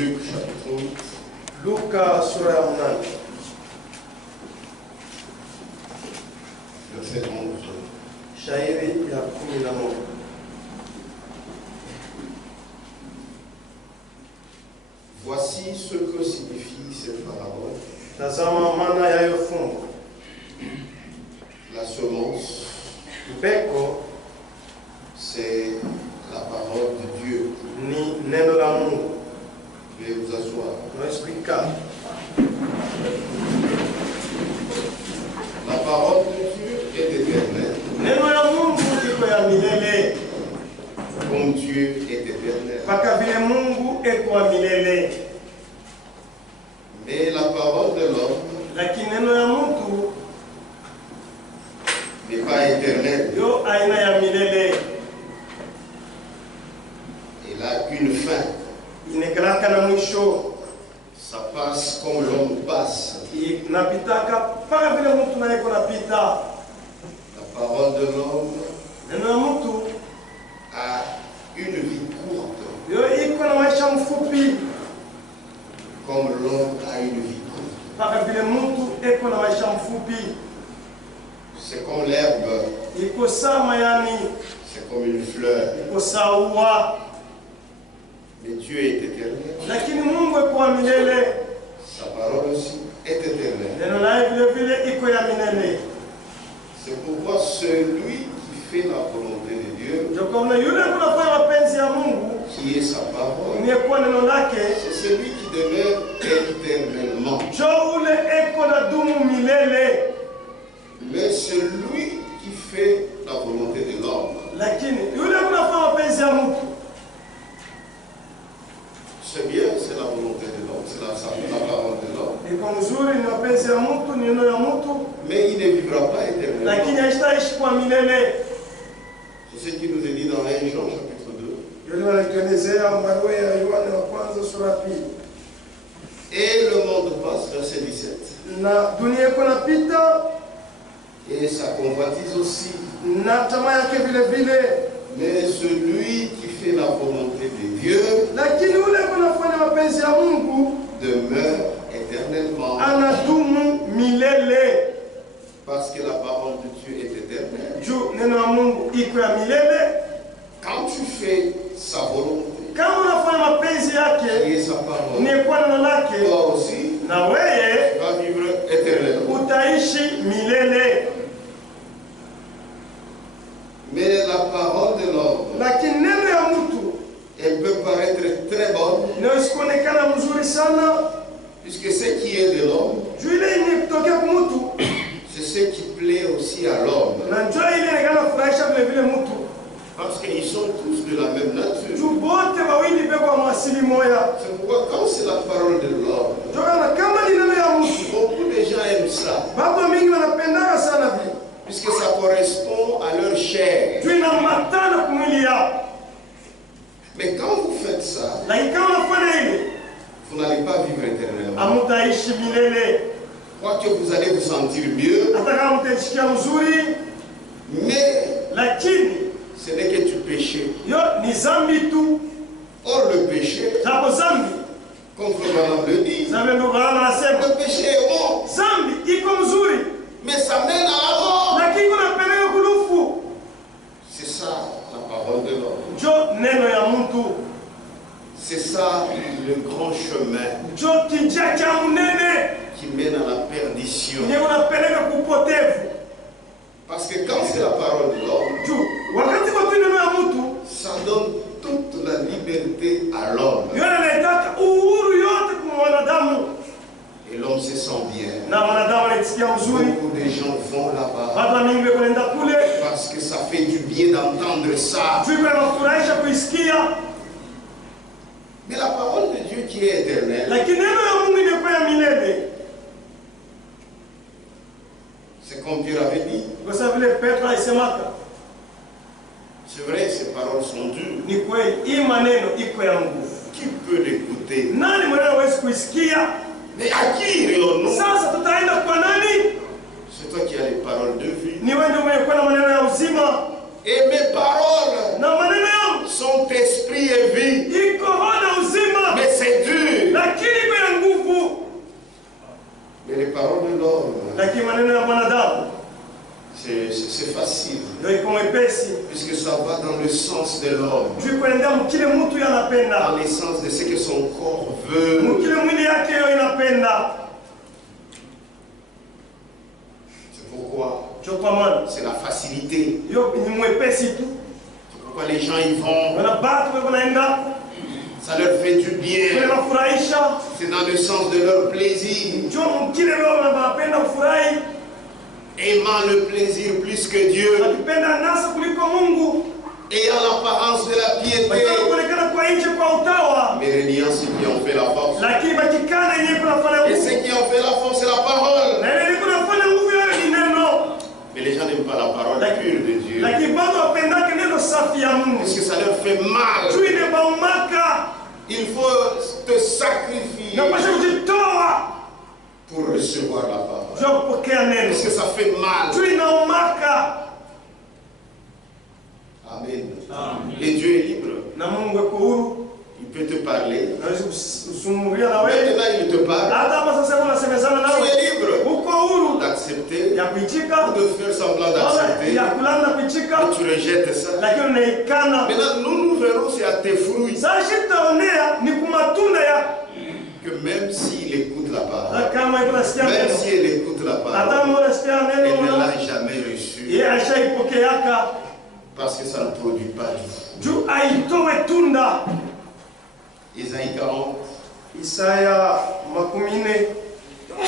Luc chapitre 8. Luka sura ya 8 verset 11. shairi ya 11. Voici ce que signifie cette parabole. Tazama maana ya hiyo fungu. La semence, Mbegu c'est la parole de Dieu. ni neno la Mungu. Veuillez vous asseoir. Unaweza kuikaa. La parole de Dieu est éternelle, Neno la Mungu iko ya milele, comme Dieu est éternel. mpaka vile Mungu iko wa milele. Mais la parole de l'homme Lakini neno ya mtu n'est pas éternelle. yo aina ya milele, Elle a une fin. inekalaka na mwisho, Ça passe comme l'homme passe. inapitaka mpaka vile mtu naye iko napita. La parole de l'homme Neno ya mtu a une vie courte, yo iko na maisha mfupi, comme l'homme a une vie courte. mpaka vile mtu iko na maisha mfupi. C'est comme l'herbe, Iko sawa, yani c'est comme une fleur. iko sawa, Mais Dieu est éternel. lakini Mungu iko wa milele. Sa parole aussi est éternelle. Neno naye vile vile iko ya milele. C'est pourquoi celui qui fait la volonté de Dieu, Ndio kwa maana yule kunafanya mapenzi ya Mungu qui est sa parole, ni kwa neno lake, c'est celui qui demeure éternellement. jo ule eko na dumu milele. Mais celui qui fait la volonté de l'homme, Lakini yule kunafanya mapenzi ya mtu, c'est bien, c'est la volonté de l'homme, c'est la parole de l'homme. iko mzuri, ni mapenzi ya mtu, ni neno ya mtu, Mais il ne vivra pas éternellement. lakini haitaishi kwa milele. C'est ce qui nous est dit dans 1 Jean chapitre 2. Ndio wanatuelezea barua ya Yohana wa kwanza sura ya pili. Et le monde passe, verset 17. Na dunia iko napita Et sa convoitise aussi. na tamaa yake vile vile, Mais celui qui fait la volonté de Dieu lakini ule kunafanya mapenzi ya Mungu demeure éternellement. anadumu milele. Parce que la parole de Dieu est éternelle. Juu neno la Mungu iko ya milele. Quand tu fais sa volonté, Kama unafanya mapenzi qui yake est sa parole, ni kwa neno lake, toi aussi, na wewe tu vas vivre éternellement. utaishi milele. Mais la parole de l'homme, Lakini neno ya mtu elle peut paraître très bonne, inaweza kuonekana mzuri sana, puisque ce qui est de l'homme, juu ile ni kutokea kwa mtu, c'est ce qui plaît aussi à l'homme. na njoo ile inaonekana kufurahisha vile vile mtu, Parce qu'ils sont tous de la même nature. juu bote wawili beko mwasili moya. C'est pourquoi quand c'est la parole de l'homme, Njoo na kama ni neno ya mtu, beaucoup de gens aiment ça, watu mingi wanapendana sana vile, puisque ça correspond à leur chair. juu inaambatana kumwili yao. Mais quand vous faites ça, Lakini kama unafanya ile, vous n'allez pas vivre éternellement. hamutaishi milele. Quoique vous allez vous sentir mieux, Hata kama mtajisikia mzuri, mais lakini ce n'est que du péché. yo ni zambi tu. Or, le péché, Japo zambi, comme Frère Branham le dit, zambi ndo Bwana anasema le péché est bon, zambi iko mzuri, mais ça mène à la mort. lakini kunapeleka kulufu. C'est ça la parole de l'homme. Jo neno ya mtu, C'est ça le grand chemin jo kijia cha munene qui mène à la perdition. nye unapeleka kupotevu. Parce que quand c'est la parole de l'homme, Juu wakati kwa neno ya mtu ça donne toute la liberté à l'homme. yo anaitaka uhuru yote kwa mwanadamu, Et l'homme se sent bien. na mwanadamu anajisikia mzuri. Beaucoup de gens vont là-bas Watu mingi wanaenda kule parce que ça fait du bien d'entendre ça. juu inafurahisha kuisikia, Mais la parole de Dieu qui est éternelle, lakini neno ya Mungu ni kwa milele. c'est comme Pierre avait dit. Kwa sababu vile Petro alisemaka, C'est vrai, ces paroles sont dures. ni kweli hii maneno iko ya nguvu. Qui peut l'écouter? Nani mwenyewe hawezi kuisikia? Mais à qui irions-nous? Sasa tutaenda kwa nani? C'est toi qui as les paroles de vie. Ni wewe ndio umekuwa na maneno ya uzima, Et mes paroles na maneno yangu sont esprit et vie. iko roho na uzima, Mais c'est dur. ndio iko mwepesi. Puisque ça va dans le sens de l'homme. Juu kuendea mkile mtu yanapenda. Dans le sens de ce que son corps veut. Mkile mwili yake yo inapenda. C'est pourquoi c'est la facilité. Yo ni mwepesi tu. C'est pourquoi les gens y vont. Wana batu wanaenda. Ça leur fait du bien. C'est dans le sens de leur plaisir. Aimant le plaisir plus que Dieu. Ayant l'apparence de la piété. Mais reniant ceux qui ont fait la force. Et ceux qui ont fait la force, c'est la parole. Mais les gens n'aiment pas la parole pure de Dieu. Parce que ça leur fait mal. Il faut te sacrifier pour recevoir la parole. Parce que ça fait mal. Amen. Et Dieu est libre. Il peut te parler. Maintenant, il te parle. Tu es libre d'accepter ou de faire semblant d'accepter. Et tu rejettes ça. Maintenant, nous verrons, c'est à tes fruits. Que même s'il écoute la parole, même si elle écoute la parole, elle ne l'a jamais reçue. Parce que ça ne produit pas du fruit. Isaïe 40. Isaya makumi nne. À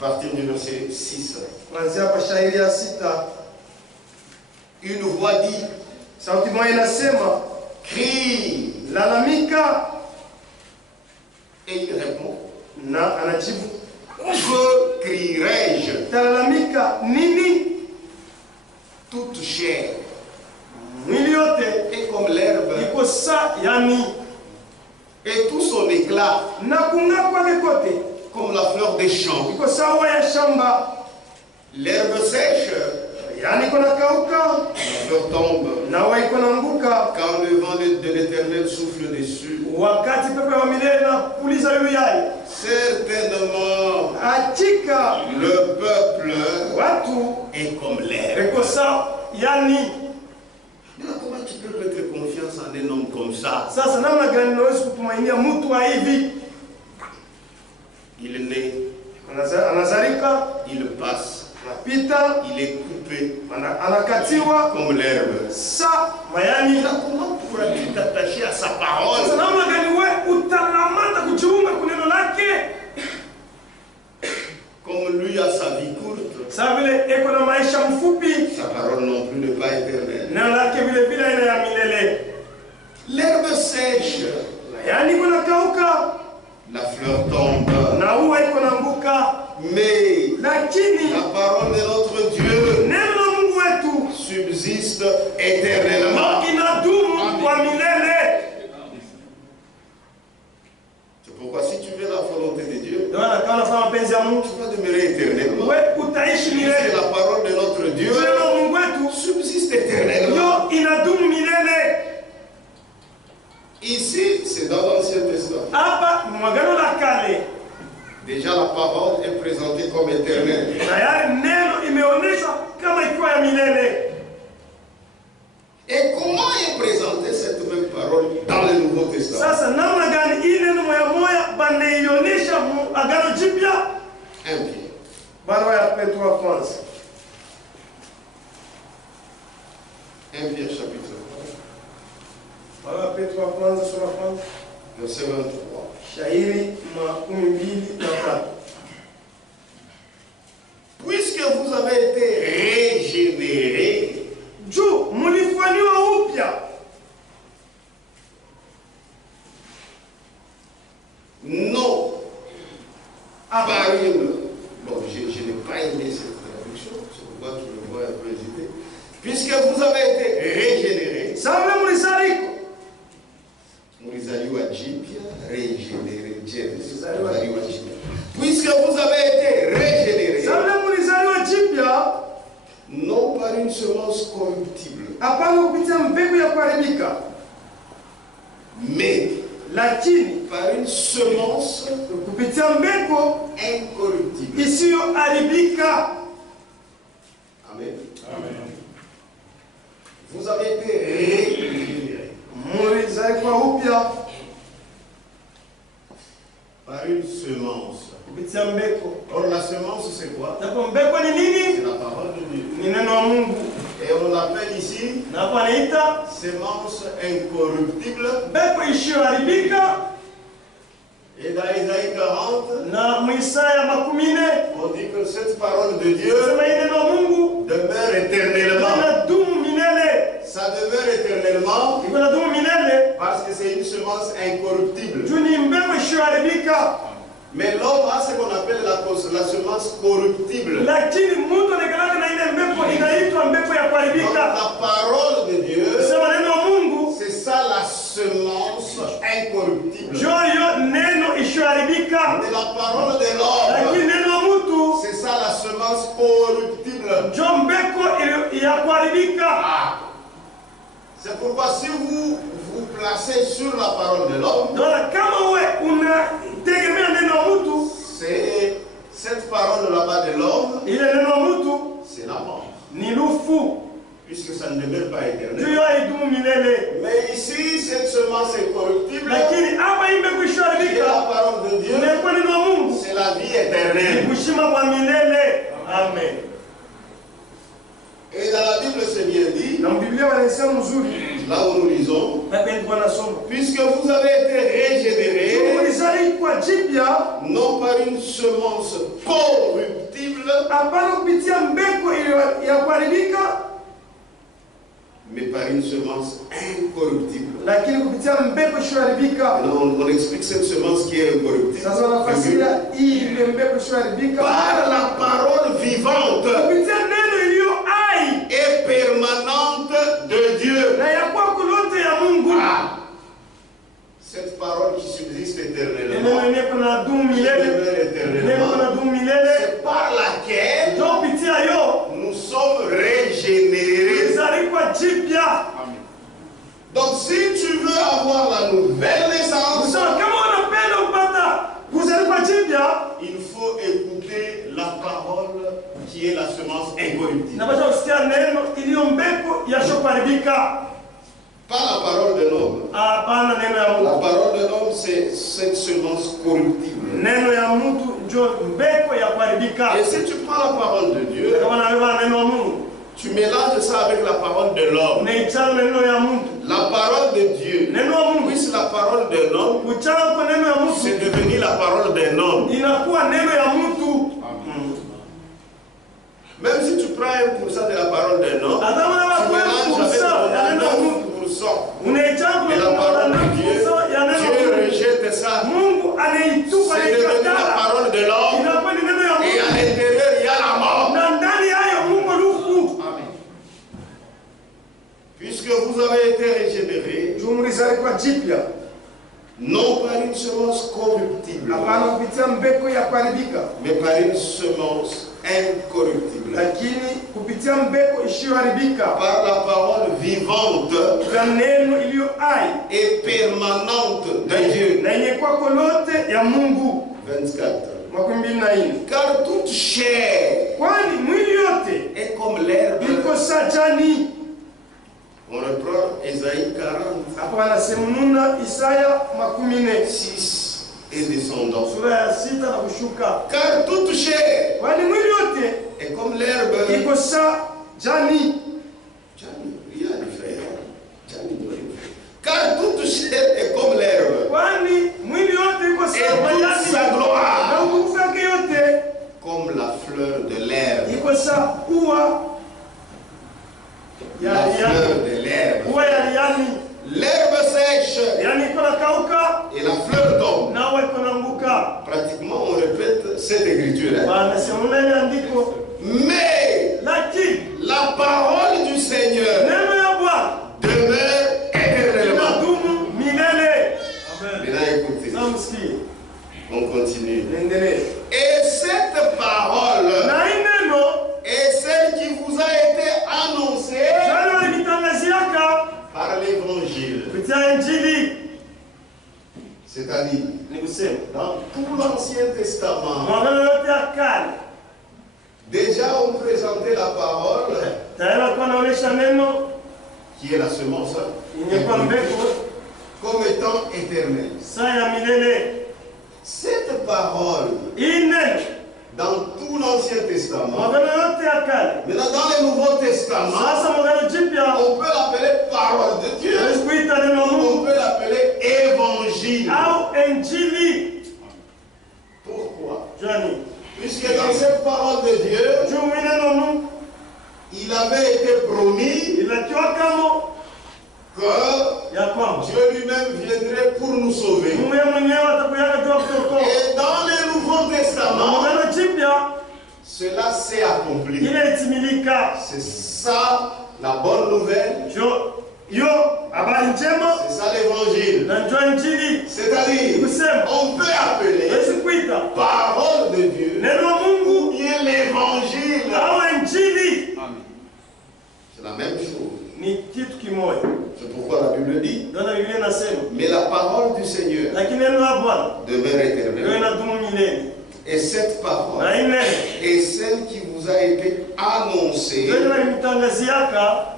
partir du verset 6. Kuanzia kwa shairi ya 6. Une voix dit, sauti moja inasema, crie, lalamika. Et il répond, na anajibu, que crierai-je? Talalamika nini? Toute chair, mwili yote est comme l'herbe, iko sa yani, et tout son éclat, na kung'aa kwake kote comme la fleur des champs. iko sawa ya shamba. L'herbe sèche, yani iko nakauka, la fleur tombe, nawe iko naanguka, quand le vent de l'Éternel souffle dessus. wakati pepo wa milele na puliza juu yake. Certainement, hakika le peuple watu est comme l'herbe. iko sawa yani. Maintenant, comment tu peux mettre confiance en un homme comme ça? Sasa namna gani unaweza kutumainia mtu wa hivi? Il est né, anazalika, il passe, anapita, il est coupé, anakatiwa comme l'herbe. Sa mayani. Comment pourras-tu t'attacher à sa parole? Sasa namna gani wewe utalamata kujiunga kuneno lake? Comme lui a sa vie courte, sa vile eko na maisha mfupi, sa parole non plus n'est pas éternelle. Neno lake vile vile ina ya milele. L'herbe sèche, yani kuna kauka, la fleur tombe, na ua iko naanguka, mais lakini la parole de notre Dieu, neno la Mungu wetu, subsiste éternellement. Inadumu kwa milele. C'est pourquoi si tu veux la volonté de Dieu, tu vas demeurer éternellement. C'est la parole de notre Dieu subsiste éternellement. Ici, c'est dans l'Ancien Testament. Déjà, la parole est présentée comme éternelle. Et comment est présentée cette même parole dans le Nouveau Testament? 1 Pierre chapitre 3. Verset 23. Puisque vous avez été régénérés, non par une... Bon, je n'ai pas aimé cette traduction, c'est pourquoi tu me vois un peu hésiter. Puisque vous avez été régénérés, puisque vous avez été régénérés, non par une semence corruptible, mais par une semence incorruptible. Amen. Vous avez été régénérés par une semence. Or la semence c'est quoi? C'est la parole de Dieu. Et on l'appelle ici semence incorruptible. Et dans Isaïe 40, on dit que cette parole de Dieu demeure éternellement. Ça demeure éternellement parce que c'est une semence incorruptible. Mais l'homme a ce qu'on appelle la semence corruptible. Donc, la parole de Dieu, c'est ça la semence incorruptible. Mais la parole de l'homme, c'est ça la semence corruptible. C'est pourquoi si vous vous placez sur la parole de l'homme, c'est cette parole là-bas de l'homme, c'est la mort. Puisque ça ne demeure pas éternel. Mais ici, cette semence est corruptible. Et la parole de Dieu, c'est la vie éternelle. Amen. Et dans la Bible, c'est bien dit, là où nous lisons, puisque vous avez été régénérés, non par une semence corruptible, mais par une semence incorruptible. Alors, on explique cette semence qui est incorruptible. Par la parole vivante et permanente de Dieu. Cette parole qui subsiste éternellement, c'est par laquelle nous sommes régénérés. Donc si tu veux avoir la nouvelle naissance, il faut écouter la parole qui est la semence incorruptible. Pas la parole de l'homme. La parole de l'homme, c'est cette semence corruptible. Et si tu prends la parole de Dieu, tu mélanges ça avec la parole de l'homme. La parole de Dieu, oui, c'est la parole de l'homme, c'est devenu la parole d'un homme. Même si tu prends 1% de la parole d'un homme, tu mélanges avec 9% de la parole de Dieu, Dieu rejette ça. C'est devenu la parole de l'homme. Et à l'intérieur, il y a la mort. Amen. Puisque vous avez été régénérés, non par une semence corruptible, mais par une semence incorruptible. Par la parole vivante et permanente de Dieu. 24. Car toute chair est comme l'herbe. On reprend Isaïe 40, 6 et descendants. Car toute chair est comme l'herbe. Car toute chair est comme l'herbe. Et toute sa gloire comme la fleur de l'herbe. La fleur de l'herbe. L'herbe sèche et la fleur tombe. Pratiquement, on répète cette écriture. Mais la parole du Seigneur demeure éternellement. Maintenant, écoutez. On continue. Et cette parole est celle qui vous a été annoncée par l'évangile. C'est-à-dire, dans tout l'Ancien Testament, déjà on présentait la parole qui est la semence, comme étant éternelle. Cette parole, dans tout l'Ancien Testament, maintenant dans le Nouveau Testament, on peut l'appeler parole de Dieu, on peut l'appeler évangile. Pourquoi? Puisque dans cette parole de Dieu, il avait été promis que Dieu lui-même viendrait pour nous sauver. Et dans le Nouveau Testament, cela s'est accompli. C'est ça la bonne nouvelle. C'est ça l'évangile. C'est-à-dire, on peut appeler parole de Dieu ou bien l'évangile. C'est la même chose. C'est pourquoi la Bible dit, mais la parole du Seigneur demeure éternelle. Et cette parole est celle qui vous a été annoncée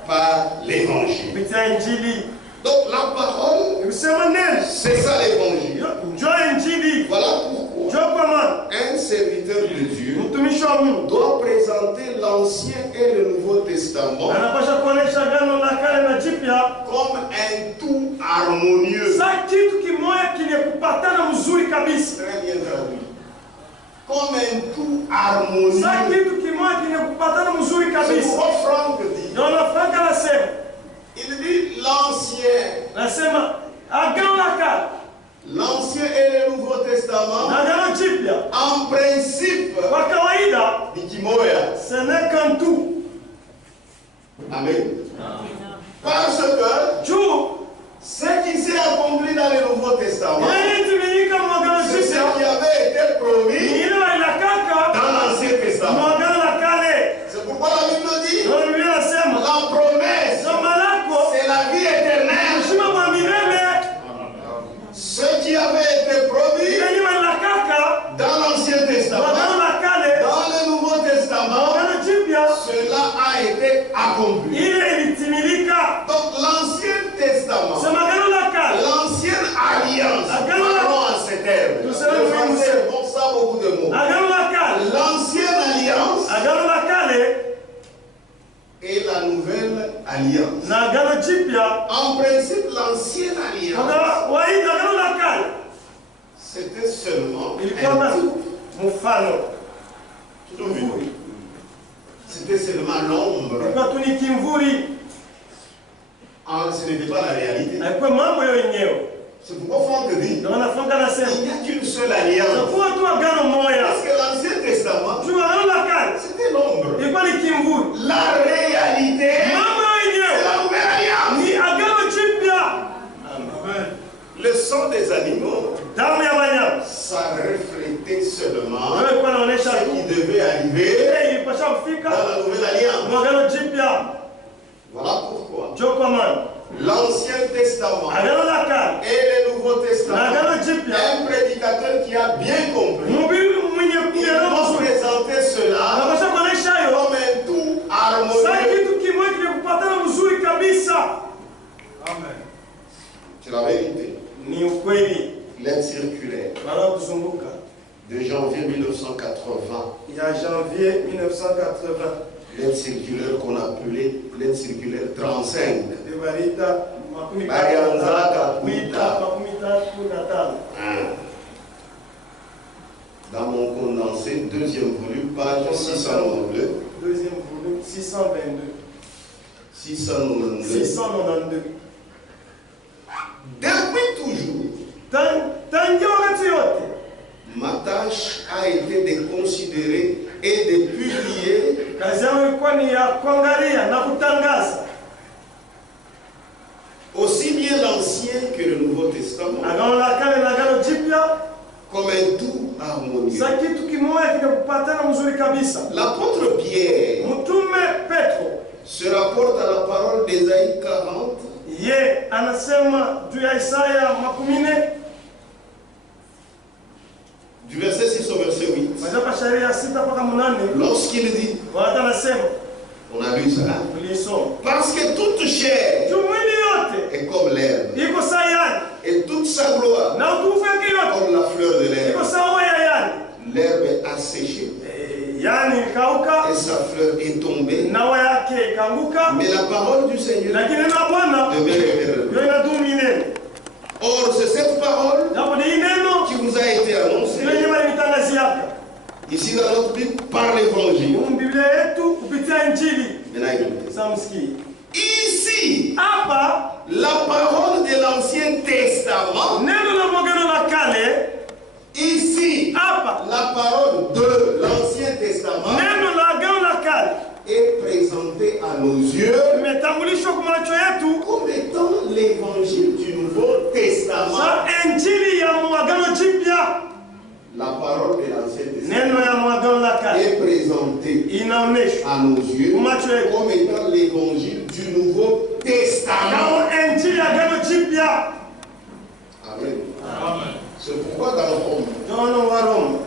par l'évangile. Donc la parole, c'est ça l'évangile. Voilà pourquoi un serviteur de Dieu doit présenter l'Ancien et le Nouveau Testament comme un tout harmonieux. Très bien traduit. Comme un tout harmonieux. C'est pourquoi Franck dit. Il dit l'Ancien. L'Ancien et le Nouveau Testament, en principe, Ce n'est qu'un tout. Amen. Parce que ce qui s'est accompli dans le Nouveau Testament, c'est ce qui avait été promis dans l'Ancien Testament. C'est pourquoi la Bible dit la promesse, c'est la vie éternelle. Ce qui avait été promis dans l'Ancien Testament, dans le Nouveau Testament, cela a été accompli. Donc l'Ancien Testament, l'ancienne alliance, parlons en ces termes. Les Français font ça beaucoup de mots. L'ancienne alliance et la nouvelle alliance. En principe, l'ancienne alliance, c'était seulement c'était seulement l'ombre. Ce n'était pas la réalité. C'est pourquoi Franck dit il n'y a qu'une seule alliance. Parce que l'Ancien Testament, c'était l'ombre. La réalité, c'est la nouvelle alliance. Le sang des animaux, ça reflétait seulement ce qui devait arriver dans la nouvelle alliance. Voilà pourquoi l'Ancien Testament et le Nouveau Testament, un prédicateur qui a bien compris, il doit présenter cela comme un tout harmonieux. C'est la vérité. L'aide circulaire de janvier 1980. L'aide circulaire qu'on appelait l'aide circulaire 35. Dans mon condensé, deuxième volume, page 692. Deuxième volume, 622. 692. Depuis toujours, ma tâche a été de considérer et de publier aussi bien l'Ancien que le Nouveau Testament comme un tout harmonieux. L'apôtre Pierre se rapporte à la parole d'Ésaïe 40 du verset 6 au verset 8. Lorsqu'il dit, on a lu ça, Parce que toute chair est comme l'herbe. Et toute sa gloire comme la fleur de l'herbe. L'herbe est asséchée. Et sa fleur est tombée. Mais la parole du Seigneur demeure éternelle. Or, c'est cette parole qui vous a été annoncée ici dans notre Bible par l'évangile. Ici, la parole de l'Ancien Testament. Ici, la parole de l'Ancien Testament est présentée à nos yeux comme étant l'évangile du Nouveau Testament. La parole de l'Ancien Testament est présentée à nos yeux comme étant l'évangile du Nouveau Testament. Amen. C'est pourquoi dans Romains,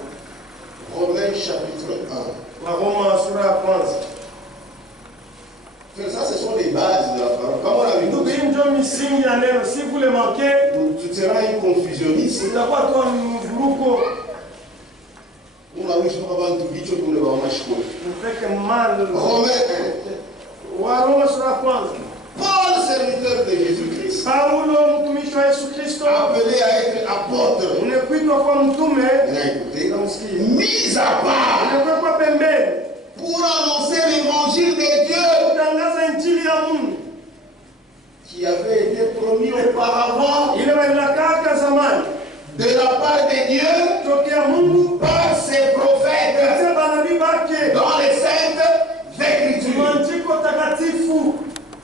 Romains chapitre 1. Ça, ce sont les bases de la parole. Comme on a vu, si vous les manquez, tu seras un confusionniste. Paul, serviteur de Jésus-Christ, appelé à être apôtre, mis à part pour annoncer l'évangile de Dieu qui avait été promis auparavant de la part de Dieu par ses prophètes dans les saintes écritures.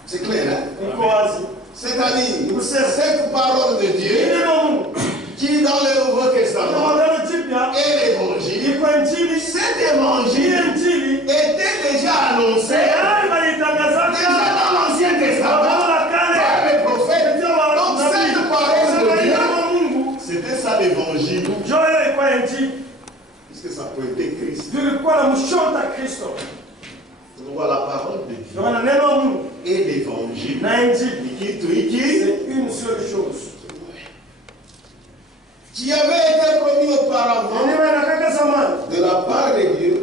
C'est clair, hein? C'est-à-dire, cette parole de Dieu qui dans le Nouveau Testament est l'évangile. Cet évangile était déjà annoncé déjà dans l'Ancien Testament par les prophètes. Donc cette parole de Dieu, c'était ça l'évangile. Puisque ça pointait Christ. Donc la parole de Dieu et l'évangile, c'est une seule chose. Qui avait été promis auparavant de la part de Dieu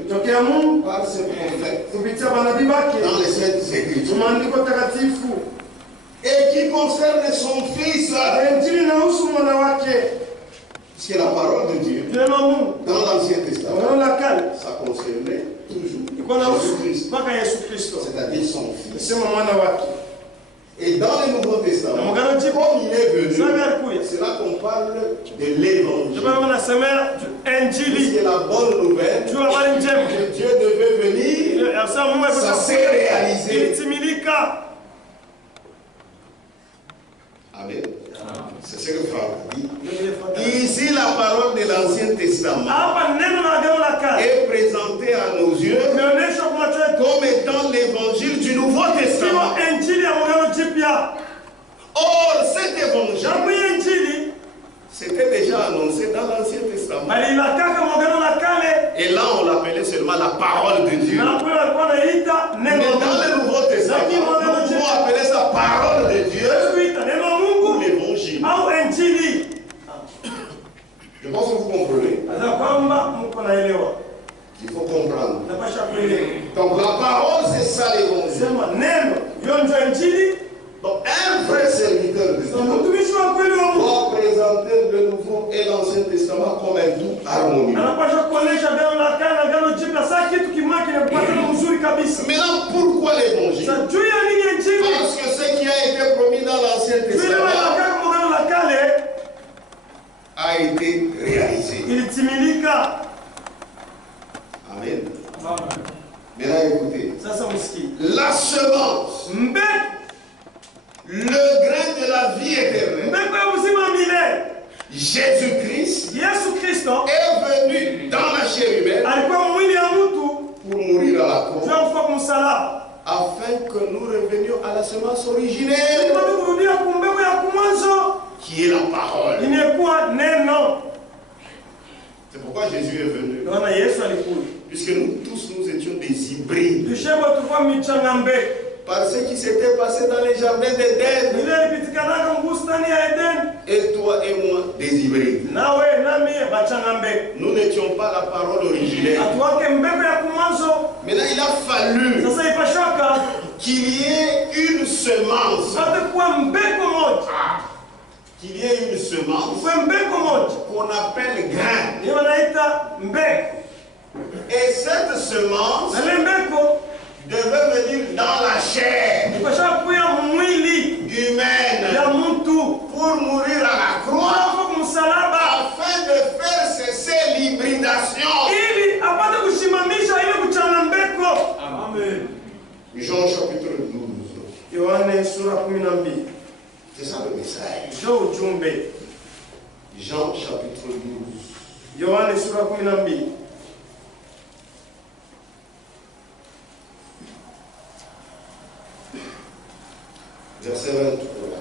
par ses prophètes dans les saintes écritures et qui concerne son fils. Parce que la parole de Dieu dans l'Ancien Testament, ça concernait toujours Jésus-Christ, c'est-à-dire son fils. Et dans le Nouveau Testament, comme il est venu, c'est là qu'on parle de l'évangile. Puisque la bonne nouvelle que Dieu devait venir, ça s'est réalisé. Amen. C'est ce que Franck dit. Ici, la parole de l'Ancien Testament est présentée à nos yeux comme étant l'évangile du Nouveau Testament. Or, cet évangile c'était déjà annoncé dans l'Ancien Testament. Et là, on l'appelait seulement la parole de Dieu. Mais dans le Nouveau Testament, nous pouvons appeler ça parole de Dieu ou l'évangile. Je pense que vous comprenez. Il faut comprendre. Donc la parole, c'est ça l'évangile. Donc un vrai serviteur de Dieu doit présenter le Nouveau et l'Ancien Testament comme un tout harmonieux. Maintenant, pourquoi l'évangile? Parce que ce qui a été promis dans l'Ancien Testament a été réalisé. Amen. Maintenant, écoutez. La semence, le grain de la vie éternelle, Jésus-Christ est venu dans la chair humaine pour mourir à la croix afin que nous revenions à la semence originelle qui est la parole. C'est pourquoi Jésus est venu. Puisque nous tous nous étions des hybrides. par ce qui s'était passé dans les jardins d'Éden. Et toi et moi, des hybrides. Nous n'étions pas la parole originelle. Maintenant, il a fallu qu'il y ait une semence. Qu'il y ait une semence qu'on appelle grain. Et cette semence devait venir dans la chair humaine pour mourir à la croix afin de faire cesser l'hybridation. Amen. Jean chapitre 12. C'est ça le message. Jean chapitre 12. Verset 23.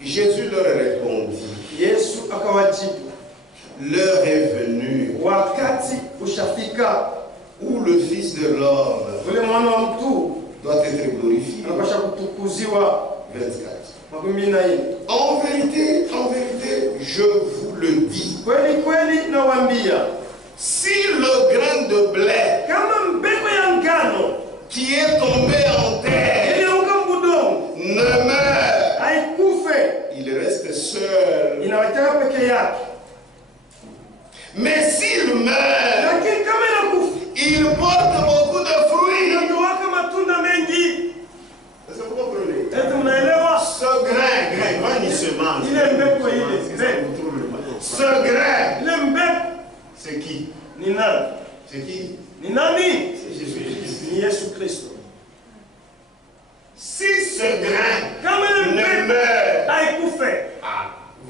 Jésus leur répondit. L'heure est venue où le Fils de l'homme doit être glorifié. 24. En vérité, je vous le dis. Si le grain de blé qui est tombé en terre ne meurt, il reste seul. Mais s'il meurt, il porte beaucoup de fruits. Est-ce que vous comprenez? Ce grain, il se mange. Ce grain, c'est qui? C'est qui? C'est Jésus-Christ. Si ce grain ne meurt,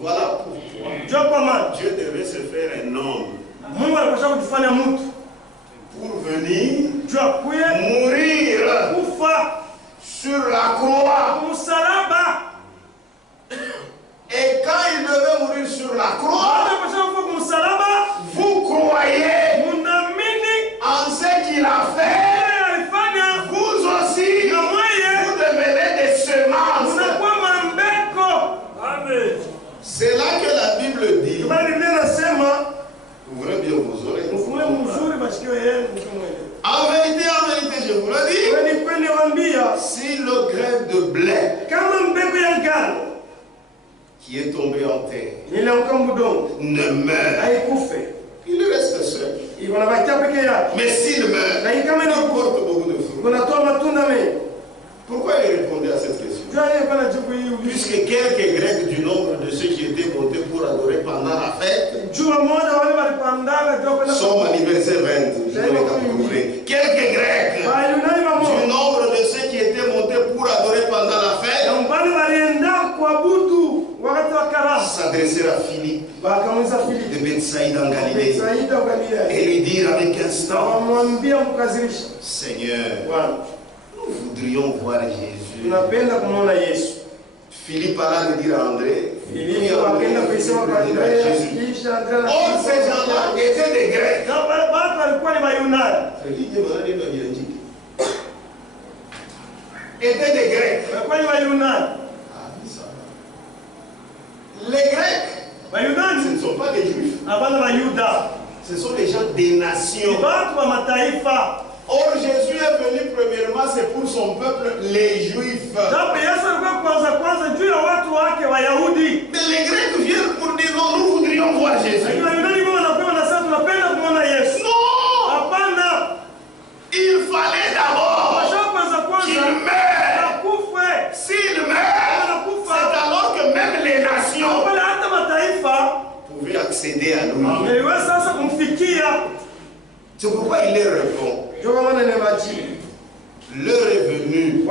voilà pourquoi Dieu devait se faire un homme pour venir mourir sur la croix. Et quand il devait mourir sur la croix, vous croyez en ce qu'il a fait. Vous aussi, vous devenez des semences. C'est là que la Bible dit. Ouvrez bien vos oreilles. En vérité, je vous le dis. Si le grain de blé qui est tombé en terre ne meurt, il reste seul. Mais s'il meurt, il porte beaucoup de fruits. Pourquoi il répondait à cette question? Puisque quelques Grecs du nombre de ceux qui étaient montés pour adorer pendant la fête, sont à verset 20. Quelques Grecs du nombre de ceux qui étaient montés pour adorer pendant la fête s'adressèrent à Philippe de Bethsaïda en Galilée et lui dire avec instant: Seigneur, nous voudrions voir Jésus. Philippe alla le dire à André. Or, ces gens-là étaient des Grecs. Étaient des Grecs. Les Grecs, ce ne sont pas des Juifs. Ce sont des gens des nations. Or, Jésus est venu premièrement, c'est pour son peuple, les Juifs. Mais les Grecs viennent pour dire non, nous voudrions voir Jésus. Non! Il fallait d'abord qu'il meure. S'il meurt, c'est alors que même les nations pouvaient accéder à lui. C'est pourquoi il leur répond. L'heure est venue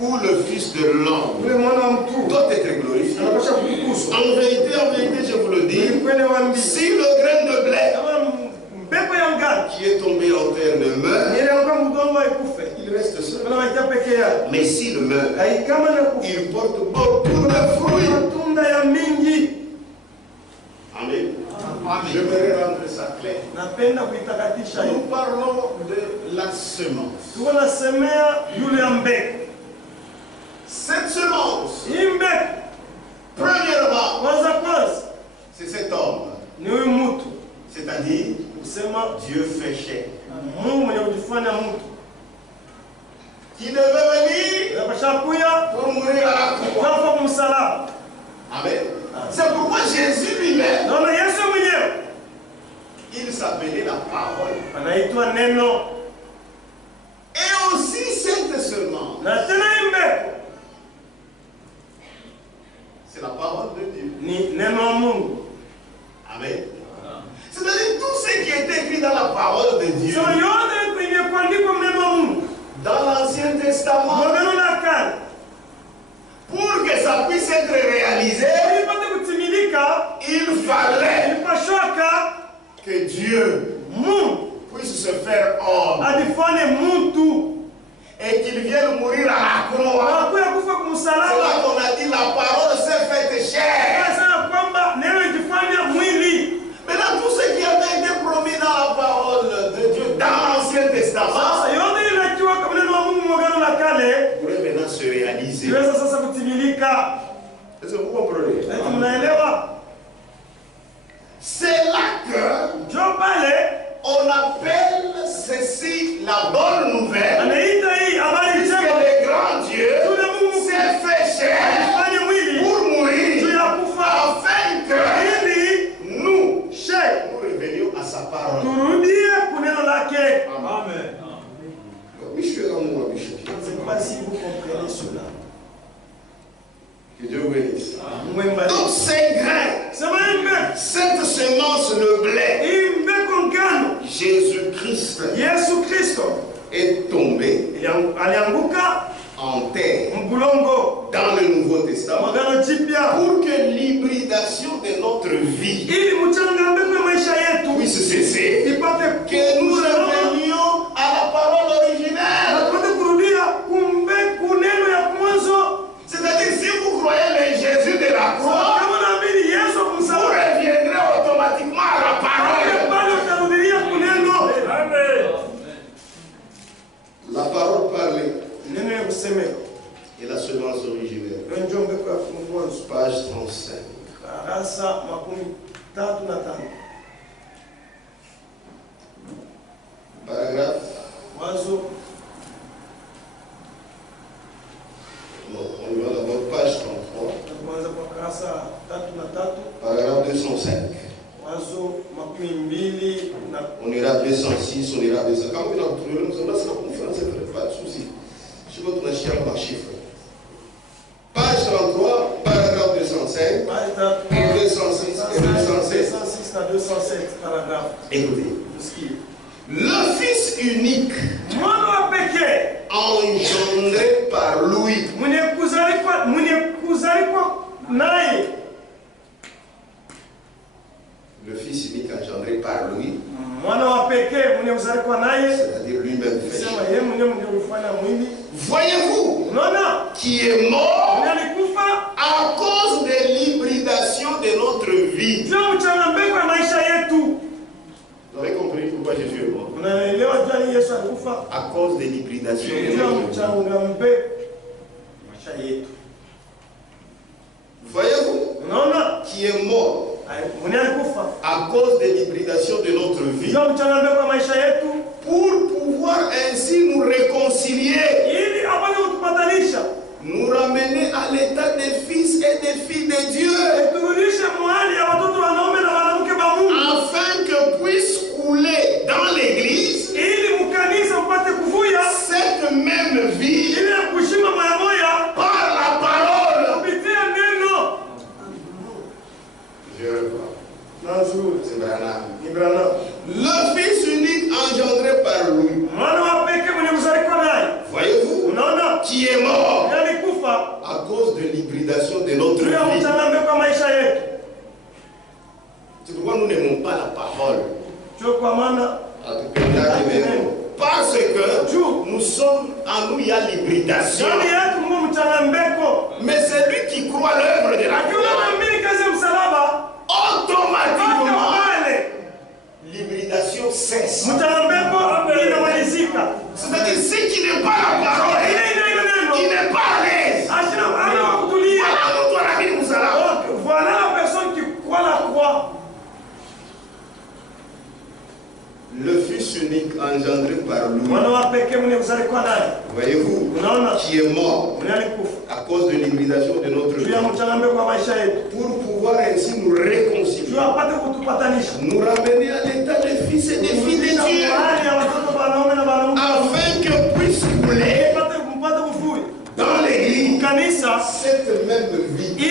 où le Fils de l'homme doit être glorifié. En vérité, je vous le dis, si le grain de blé qui est tombé en terre ne meurt, il reste seul. Mais s'il meurt, il porte beaucoup de fruits. Amen. J'aimerais rendre ça clair. napenda kuitakatisha hii. Nous parlons de la semence. Tunasemea yule mbegu. Cette semence, Hii mbegu premièrement, c'est cet homme. Ni huyu mtu. C'est-à-dire, Kusema Dieu fait chair. Mungu mwenye kujifanya mtu. Qui devait venir pour mourir à la croix. Amen. C'est pourquoi Jésus lui-même, il s'appelait la parole. Et aussi cette semence, c'est la parole de Dieu. Amen. C'est-à-dire tout ce qui est écrit dans la parole de Dieu, dans l'Ancien Testament, pour que ça puisse être réalisé, il fallait que Dieu puisse se faire homme et qu'il vienne mourir à la croix. C'est là qu'on a dit la parole s'est faite chair. Maintenant, tout ce qui avait été promis dans la parole de Dieu dans l'Ancien Testament pourrait maintenant se réaliser. Est-ce que vous comprenez? C'est là que on appelle ceci la bonne nouvelle. Puisque le grand Dieu s'est fait chair pour mourir afin que nous revenions à sa parole. Amen. Je ne sais pas si vous comprenez cela. Que Dieu vous bénisse. Donc ces grains, cette semence, le blé, Jésus-Christ est tombé en terre dans le Nouveau Testament pour que l'hybridation de notre vie puisse cesser, que nous revenions à la parole originelle. C'est-à-dire, si vous croyez le Jésus de la croix, vous reviendrez automatiquement à la parole. La parole parlée et la semence originelle. Page 35. Paragraphe. Non, on y va d'abord page 33. Paragraphe 205. On ira 206, on ira 200. Quand vous allez trouver, nous allons la conférence, pas de souci. Je vais te lâcher un chiffre. Page 33, paragraphe 205, et 206 et 207. Écoutez. Le Fils unique, engendré par lui, le Fils unique engendré par lui, c'est-à-dire lui-même fait. Voyez-vous, qui est mort à cause de l'hybridation de notre vie. Vous avez compris pourquoi Jésus est mort? À cause de l'hybridation de notre vie. Voyez-vous, qui est mort à cause de l'hybridation de notre vie, pour pouvoir ainsi nous réconcilier, nous ramener à l'état des fils et des filles de Dieu, afin que puisse couler dans l'église cette même vie par la parole. Je reprends. C'est Branham. Le Fils unique engendré par lui. Voyez-vous, qui est mort à cause de l'hybridation de notre vie. C'est pourquoi nous n'aimons pas la parole. Parce que nous sommes, en nous il y a l'hybridation. Mais celui qui croit l'œuvre de la croix, automatiquement, l'hybridation C'est-à-dire, ce qui n'est pas la parole, il n'est pas à l'aise. Voilà la personne qui croit la croix. Le Fils unique engendré par lui, voyez-vous, qui est mort à cause de l'hybridation de notre vie, pour pouvoir ainsi nous réconcilier, nous ramener à l'état de fils et de filles de Dieu, afin que puisse couler dans l'église cette même vie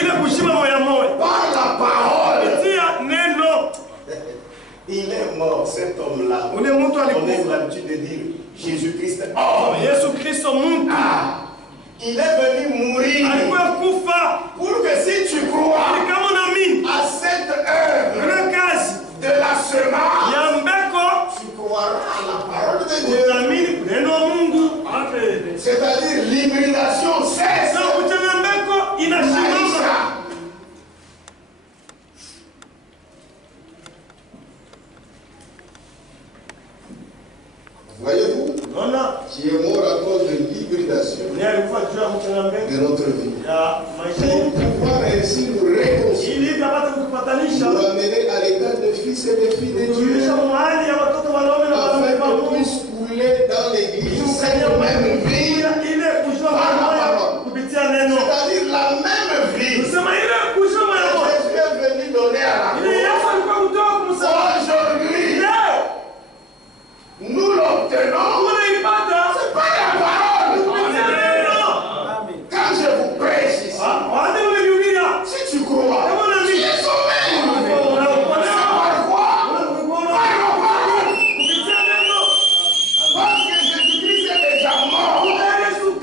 par la parole. Il est mort, cet homme-là. On a l'habitude de dire Jésus-Christ. Oh, il est venu mourir pour que si tu crois à cette œuvre de la semence, tu croiras à la parole de Dieu. C'est-à-dire l'hybridation cesse. Voyez-vous, qui est mort à cause de l'hybridation de notre vie. Pour pouvoir ainsi nous réconcilier, nous ramener à l'état de fils et de filles de Dieu, afin qu'on puisse couler dans l'église cette même vie par la parole. C'est-à-dire la même vie que Jésus est venu donner à la croix. Aujourd'hui, nous l'obtenons. C'est pas la parole. Quand je vous prêche ici, si tu crois, tu es sauvé. C'est par quoi? Par la parole. Parce que Jésus-Christ est déjà mort. Nous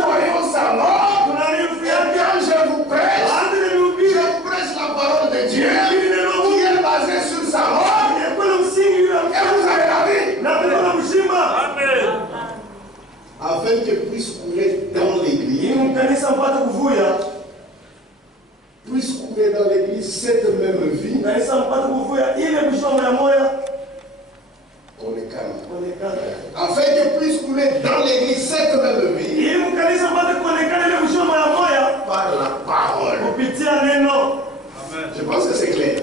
croyons sa mort. Et quand je vous prêche la parole de Dieu qui est basée sur sa mort. Et vous avez la vie. Afin que puisse couler dans l'église, puisse couler dans l'église cette même vie, on est calme. Afin que puisse couler dans l'église cette même vie, par la parole. Je pense que c'est clair.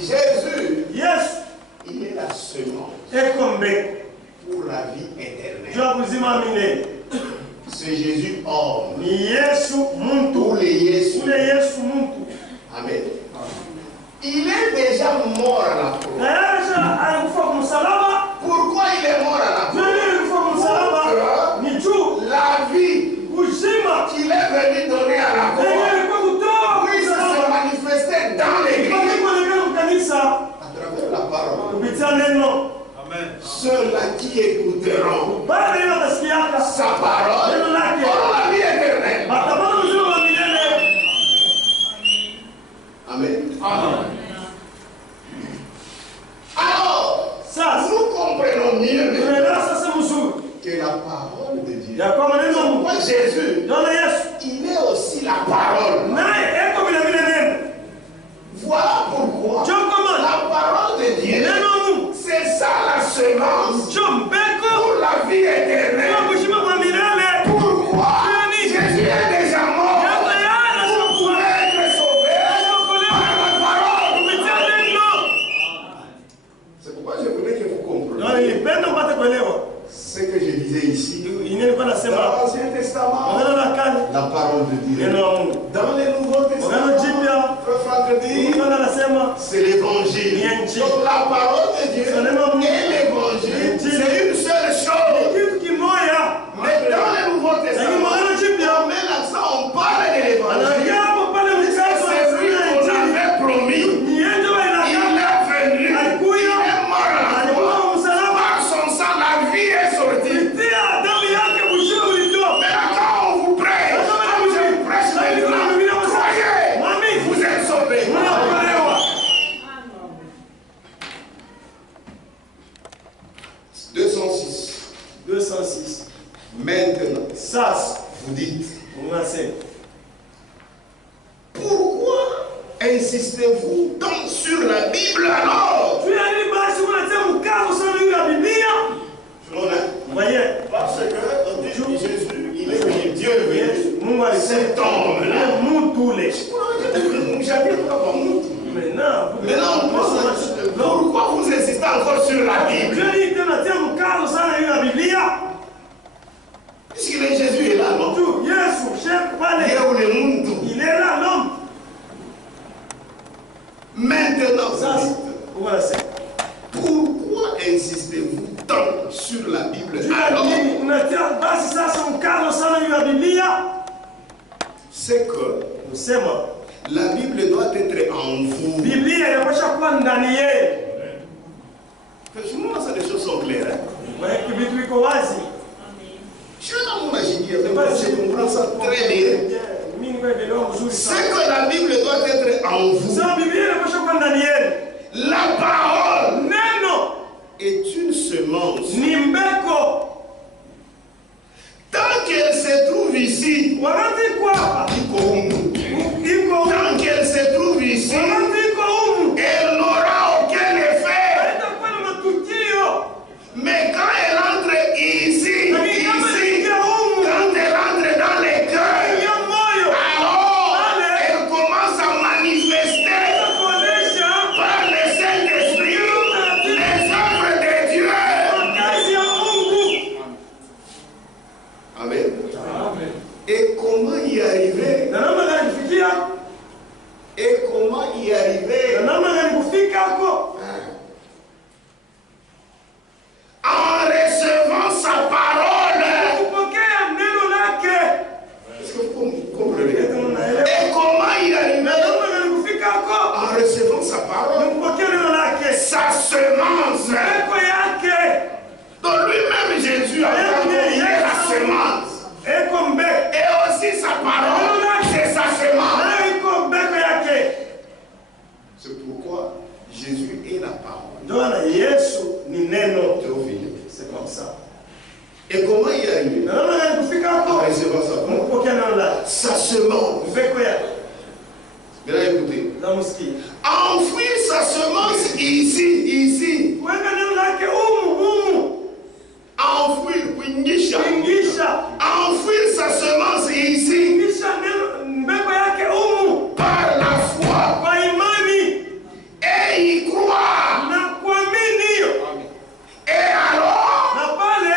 Jésus, il est la semence pour la vie éternelle. C'est Jésus homme. Tous les Yesu. Amen. Il est déjà mort à la croix. Pourquoi il est mort à la croix? La vie qu'il est venu donner à la croix puisse se manifester dans l'église à travers la parole. Ceux-là qui écouteront sa parole auront la vie éternelle. Amen. Alors, nous comprenons mieux que la parole de Dieu. Pourquoi Jésus, il est aussi la parole. Voilà pourquoi la parole de Dieu, c'est ça la semence pour la vie éternelle. Pourquoi Jésus est déjà mort pour pouvoir être sauvé par la parole. C'est pourquoi je voulais que vous compreniez ce que je disais ici. Dans l'Ancien Testament, la parole de Dieu. Dans les Nouveaux Testaments, c'est l'évangile. Donc la parole de Dieu et l'évangile, c'est une seule chose. Mais dans les Nouveaux Testaments, on met l'accent, on parle de l'évangile. C'est lui qu'on avait promis. Il est venu. Il est mort à la croix. Par son sang, la vie est sortie. Mais quand on vous prêche, quand je vous prêche maintenant, croyez, vous êtes sauvés. 206. Maintenant, vous dites, pourquoi insistez-vous donc sur la Bible alors? Parce que on dit Jésus, il est venu, Dieu est venu. Cet homme-là. Maintenant, pourquoi vous insistez encore sur la Bible? Puisque Jésus est là, non? Il est là, l'homme. Maintenant, pourquoi insistez-vous tant sur la Bible? C'est que la Bible doit être en vous. Je me pense que les choses sont claires. Je comprends ça très bien. C'est que la Bible doit être en vous. La parole est une semence. Tant qu'elle se trouve ici, tant qu'elle se trouve ici, elle n'aura aucun effet. Mais quand elle entre ici, quand elle entre dans les cœurs, alors elle commence à manifester par le Saint-Esprit les œuvres de Dieu. Amen. Et comment y arriver? Et comment y arriver? En recevant sa parole. Est-ce que vous comprenez? Et comment y arriver? En recevant sa parole. Sa semence. Donc lui-même Jésus a envoyé la semence. Et aussi sa parole, c'est sa semence. C'est pourquoi Jésus est la parole. C'est comme ça. Et comment y arriver? En recevant sa parole. Sa semence. Maintenant écoutez. Enfouir sa semence ici. Enfouir, enfouir sa semence ici. Par la foi. Et y croire. Et alors,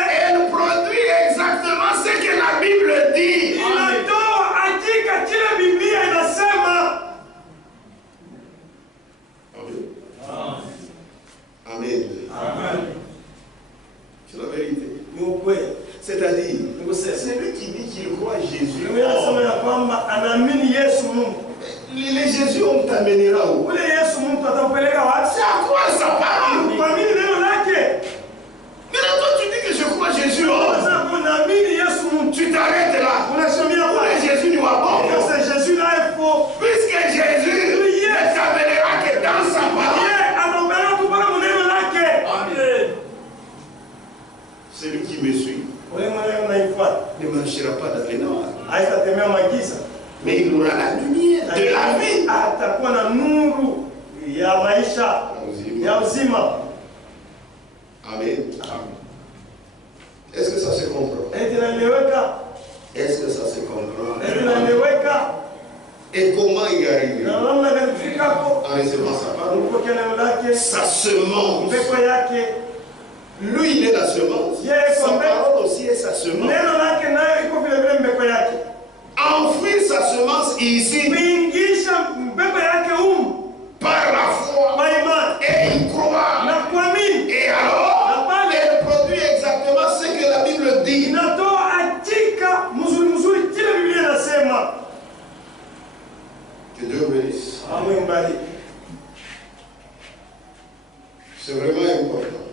elle produit exactement ce que la Bible dit. Amen. Amen. C'est la vérité. C'est-à-dire, celui qui dit qu'il croit à Jésus, les Jésus, on t'amènera où? C'est à quoi sa parole? Maintenant, toi, tu dis que je crois à Jésus. Tu t'arrêtes là. Pour les Jésus, nous avons. Puisque Jésus ne t'amènera que dans sa parole. Celui qui me suit ne marchera pas dans les noirs. Mais il aura la lumière de la vie. Amen. Est-ce que ça se comprend? Est-ce que ça se comprend? Et comment y arriver? En recevant sa parole. Sa semence. Lui, il est la semence. Sa parole aussi est sa semence. Enfouir sa semence ici. Par la foi. Et y croire. Et alors, elle produit exactement ce que la Bible dit. Que Dieu bénisse. C'est vraiment important.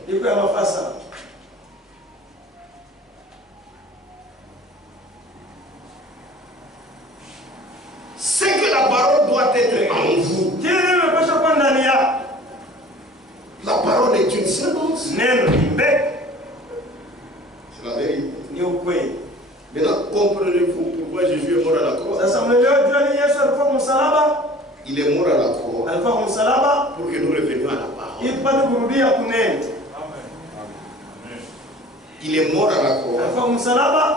C'est que la parole doit être en vous. La parole est une semence. C'est la vérité. Maintenant, comprenez-vous pourquoi Jésus est mort à la croix? Il est mort à la croix pour que nous revenions à la parole. Il est mort à la croix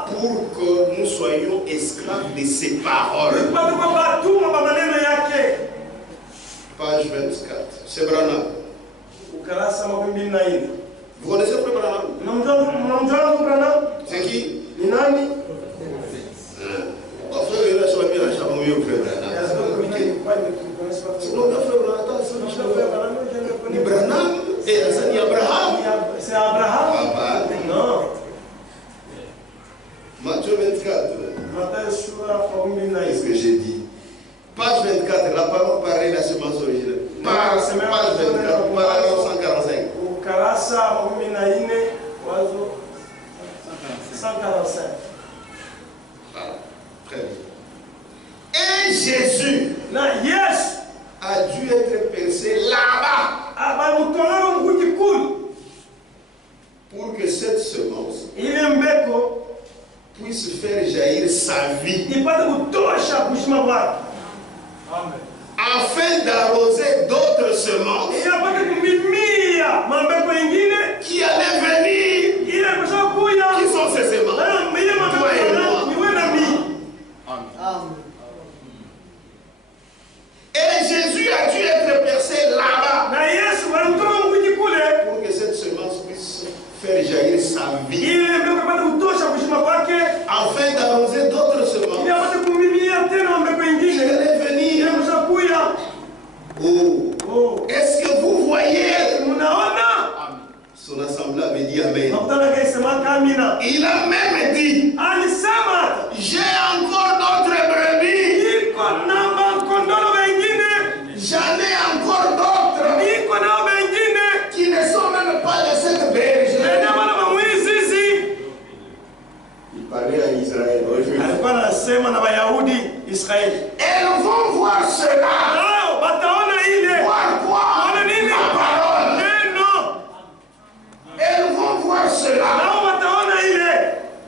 pour que nous soyons esclaves de ses paroles. Page 24. C'est Branham. Vous connaissez le Branham? C'est qui? C'est Abraham. Non. Matthieu 24. Qu'est-ce que j'ai dit? Page 24, la parole parlée de la semence originale. Page 24, paragraphe 145. 145. Voilà, très bien. Et Jésus a dû être percé là-bas pour que cette semence puisse faire jaillir sa vie. Afin d'arroser d'autres semences qui allaient venir. Qui sont ces semences? Toi et moi. Et Jésus a dû être percé là-bas pour que cette semence puisse faire jaillir sa vie. Afin d'arroser d'autres semences qui allaient venir. Oh. Est-ce que vous voyez? Son assemblée avait dit Amen. Il a même dit, j'ai encore d'autres brebis. J'en ai encore d'autres qui ne sont même pas de cette berge. Il parlait à Israël. Elles vont voir cela. Voir quoi? La parole. Elles vont voir cela.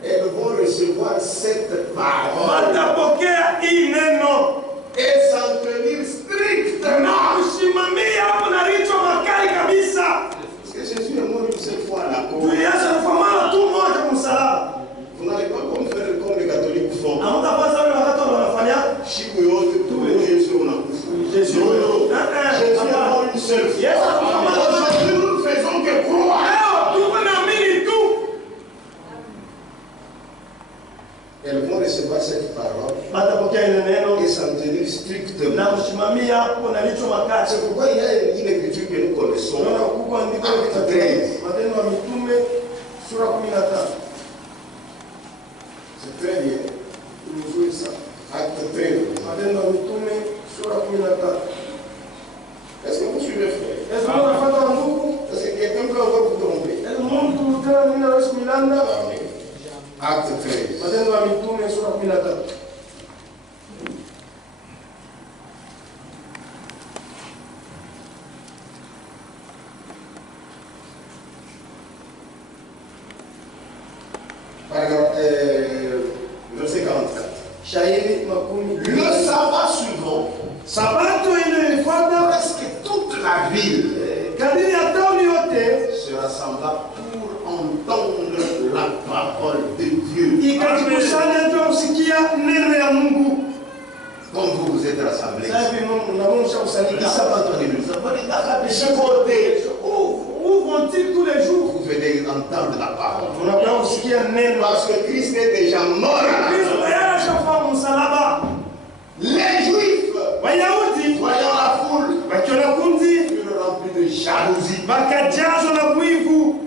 Elles vont recevoir cette parole et s'en tenir strictement. Parce que Jésus est mort une seule fois à la croix. Vous n'allez pas comme les catholiques font. Chico et autres, tous les Jésus on a poussé. Jésus est mort une seule fois. Aujourd'hui nous ne faisons que croire. Elles vont recevoir cette parole et s'en tenir strictement. C'est pourquoi il y a une écriture que nous connaissons. Acte 13. C'est très bien. Nous jouons ça. Acte 13. Est-ce que vous suivez, frère? Est-ce que quelqu'un peut encore vous tromper? Amen. Acte 13. Verset 44. Le sabbat suivant, presque toute la ville se rassembla pour entendre la parole de Dieu. Comme vous êtes rassemblés. Où vont-ils tous les jours? Vous venez entendre la parole. Parce que Christ est déjà mort à la croix. Les Juifs, voyant la foule, furent remplis de jalousie.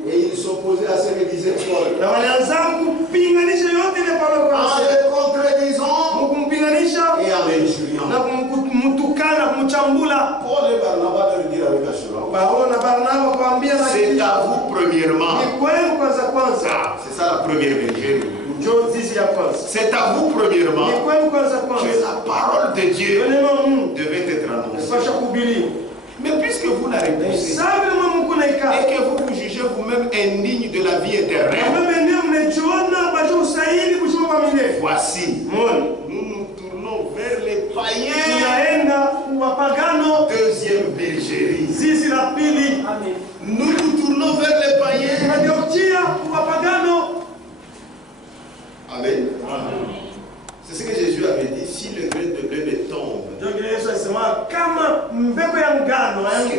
Et ils s'opposaient à ce que disait Paul. En les contredisant et en les injuriant. Paul et Barnabas leur dirent avec assurance. C'est à vous premièrement. C'est ça la première vérité. C'est à vous premièrement que la parole de Dieu devait être annoncée. Mais puisque vous la repoussez et que vous vous jugez vous-même indigne de la vie éternelle, voici, nous nous tournons vers les païens. Deuxième bergerie. Nous nous tournons vers les païens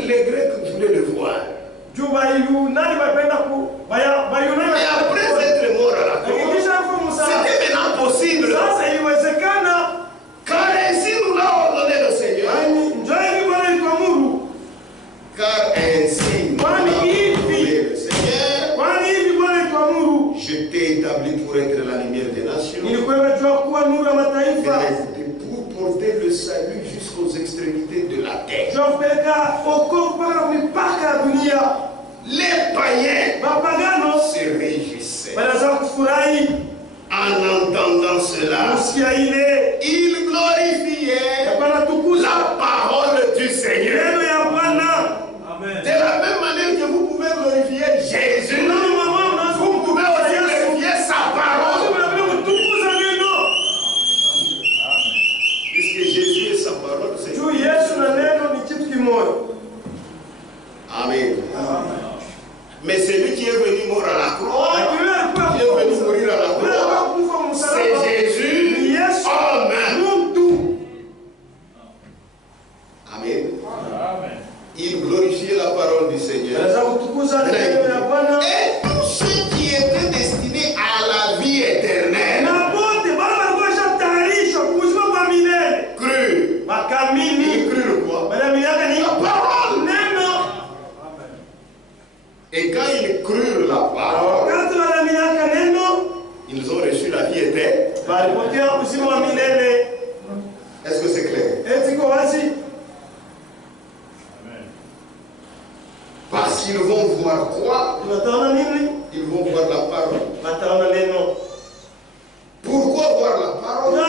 Les Grecs voulaient le voir. Mais après être mort à la croix, c'était maintenant possible. Car ainsi nous l'a ordonné le Seigneur. Car ainsi nous l'a ordonné le Seigneur. Je t'ai établi pour être la lumière des nations. Pour porter le salut jusqu'aux extrémités de la terre. Les païens se réjouissaient. En entendant cela, ils glorifiaient la parole du Seigneur. De la même manière que vous pouvez glorifier Jésus, vous pouvez aussi glorifier sa parole. Puisque Jésus est sa parole, c'est Amen. Mais celui qui est venu mourir à la croix, qui est venu mourir à la croix, c'est Jésus, homme. Amen. Il glorifiait la parole du Seigneur. Et tous ceux qui étaient destinés à la vie éternelle crurent. Ils crurent quoi? La parole. Et quand ils crurent la parole, ils ont reçu la vie éternelle. Est-ce que c'est clair? Parce qu'ils vont voir quoi? Ils vont voir la parole. Pourquoi voir la parole?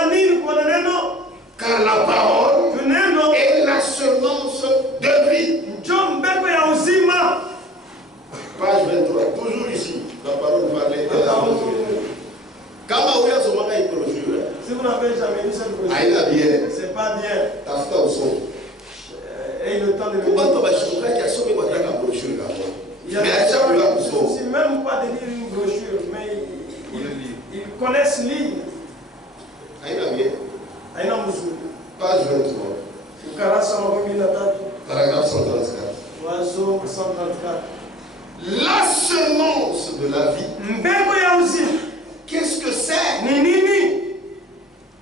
Car la parole est la semence de vie. Page 23, toujours ici, la parole parlait de la Quand vous avez une brochure, si vous n'avez jamais lu cette brochure, c'est pas bien. Et le temps de pourquoi tu vas choquer qu'il y a ce qui va être la brochure là-bas? C'est même pas de lire une brochure, mais ils connaissent lire. Page 23. Paragraphe 134. La semence de la vie. Qu'est-ce que c'est?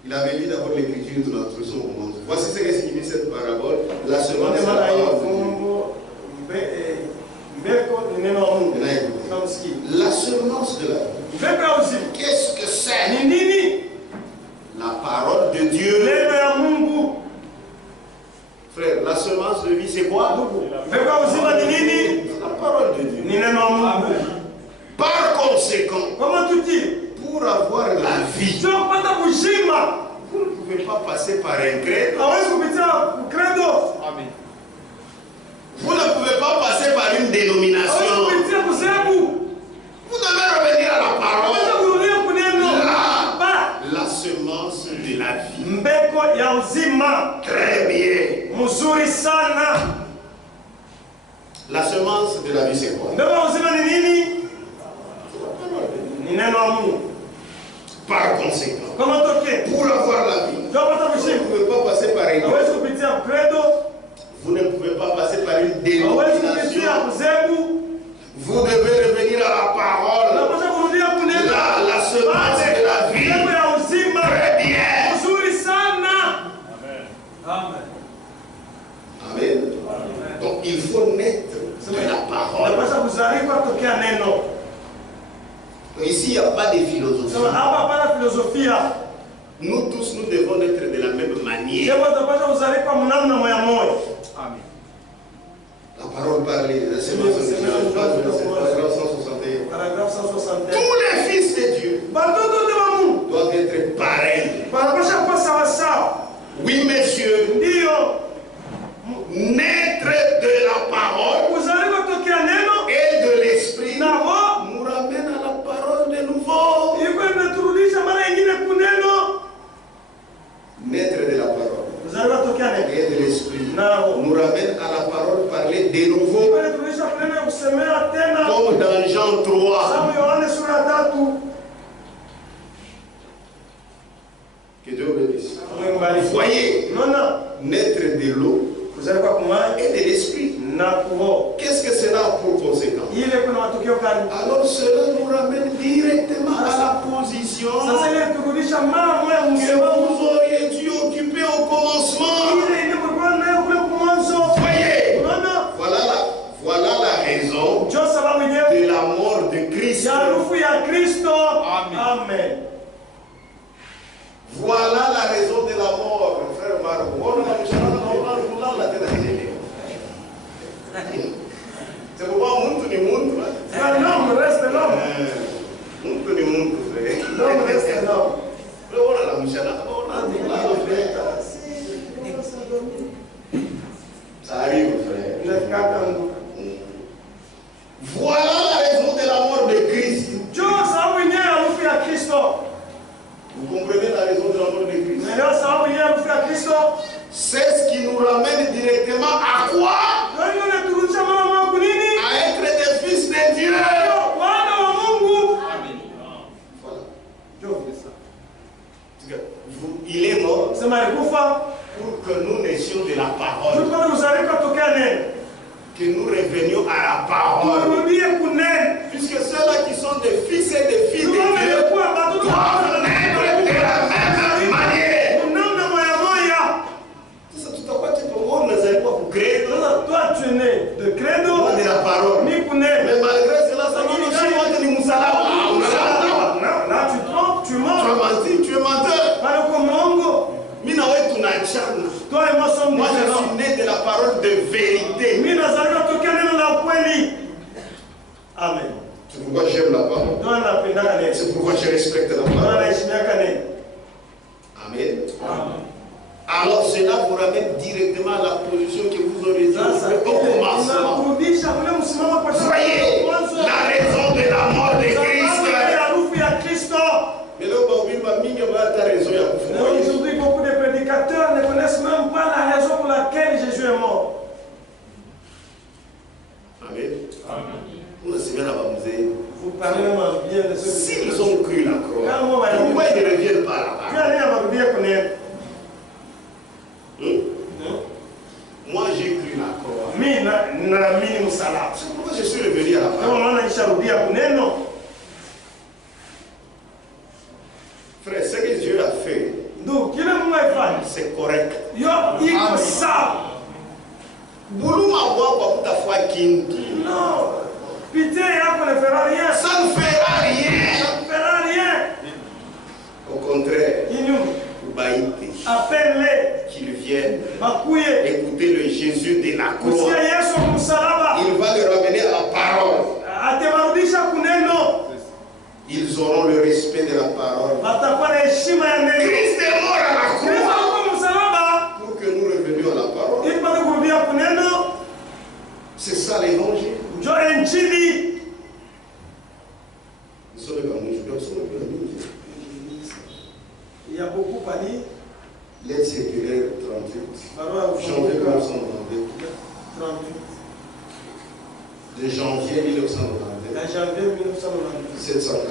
Il avait lu d'abord l'écriture de l'instruction au monde. Voici ce que signifie cette parabole. La semence de la vie. La semence de la vie. Qu'est-ce que c'est? La parole de Dieu. Frère, la semence de vie, c'est quoi? La parole de Dieu. Par conséquent, pour avoir la vie, vous ne pouvez pas passer par un credo. Vous ne pouvez pas passer par une dénomination. Vous devez revenir à la parole. La semence de la vie. Très bien. La semence de la vie, c'est quoi? Par conséquent, pour avoir la vie, vous ne pouvez pas passer par un credo. Vous ne pouvez pas passer par une dénomination. Vous devez revenir à la parole. La semence de la vie. Très bien. Amen. Donc il faut naître de la parole. Ici, il n'y a pas de philosophie. Nous tous, nous devons être de la même manière. Amen. La parole parlée, la semence de la vie, paragraphe 161. Tous les fils de Dieu doivent être pareils. Oui, messieurs. Naître de la parole et de l'esprit nous ramène à la parole de nouveau. Naître de la parole et de l'esprit nous ramène à la parole parlée de nouveau. Comme dans Jean 3. Que Dieu bénisse. Voyez, naître de l'eau et de l'esprit. Qu'est-ce que cela a pour conséquence? Alors cela nous ramène directement à la position que vous auriez dû occuper au commencement. Voyez, voilà la raison de la mort de Christ. Amen. Voilà la raison de la mort, frère Marco. C'est pourquoi muntu ni muntu. L'homme reste l'homme. Muntu ni muntu. L'homme reste l'homme. Ça arrive, frère. Voilà la raison de la mort de Christ. Vous comprenez la raison de la mort de Christ? C'est ce qui nous ramène directement à quoi? À être des fils de Dieu. Voilà. Il est mort pour que nous naissions de la parole. Que nous revenions à la parole. Puisque ceux-là qui sont des fils et des filles de Dieu doivent naître de la même manière. C'est tout à quoi tu peux voir, mais c'est pas pour créer. Toi, tu es né de credo, De la parole. Mais malgré cela, ça nous aussi, là, tu trompes, tu mens. tu as menti, tu es menteur. Toi et moi sommes Moi, je différents. suis né de la parole de vérité. Amen. C'est pourquoi j'aime la parole. C'est pourquoi je respecte la parole. Amen. Alors cela vous ramène directement à la position que vous aurez dit au commencement. Voyez la raison de la mort de Christ. Mais là, aujourd'hui, beaucoup de prédicateurs ne connaissent même pas la raison pour laquelle Jésus est mort. Amen. Vous parlez bien de ceux S'ils ont cru la croix, pourquoi ils ne reviennent pas là-bas? Moi, j'ai cru la croix. C'est pourquoi je suis revenu à la parole. Frère, ce que Dieu a fait, c'est correct. Boulou m'a voix pour ta foi kintu. Non, pitié, ne fera rien. Ça ne fera rien. Ça ne fera rien. Au contraire, appelle-les qu'ils viennent écouter le Jésus de la croix. Il va les ramener à la parole. Ils auront le respect de la parole. Christ est mort à la croix pour que nous revenions à la parole. C'est ça l'évangile. Il y a beaucoup à lire. L'aide séculaire 38. Janvier 1992. De janvier 1992. 740.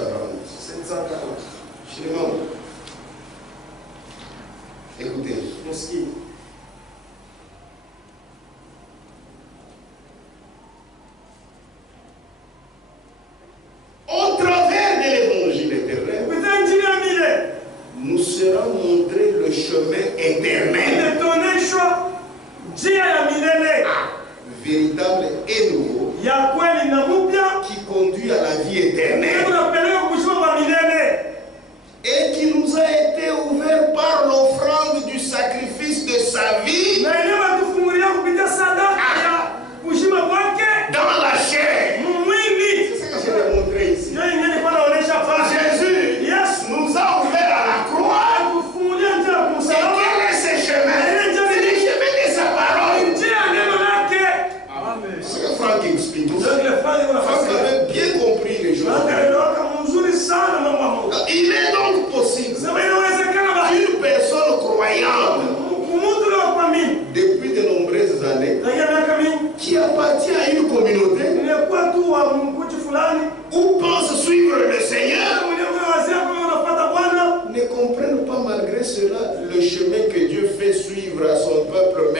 Shimon. Écoutez. Au travers de l'évangile éternel, nous serons montrés le chemin éternel. Véritable et nouveau. Qui conduit à la vie éternelle. Et qui nous a été ouvert par l'offrande du sacrifice de sa vie. Dans la chair. C'est ce que je vais montrer ici. Jésus nous a ouvert à la croix. Et quel est ce chemin? C'est le chemin de sa parole. C'est ce que Franck explique. Franck avait bien compris les choses. Il est donc possible qu'une personne croyante depuis de nombreuses années qui appartient à une communauté ou pense suivre le Seigneur ne comprenne pas malgré cela le chemin que Dieu fait suivre à son peuple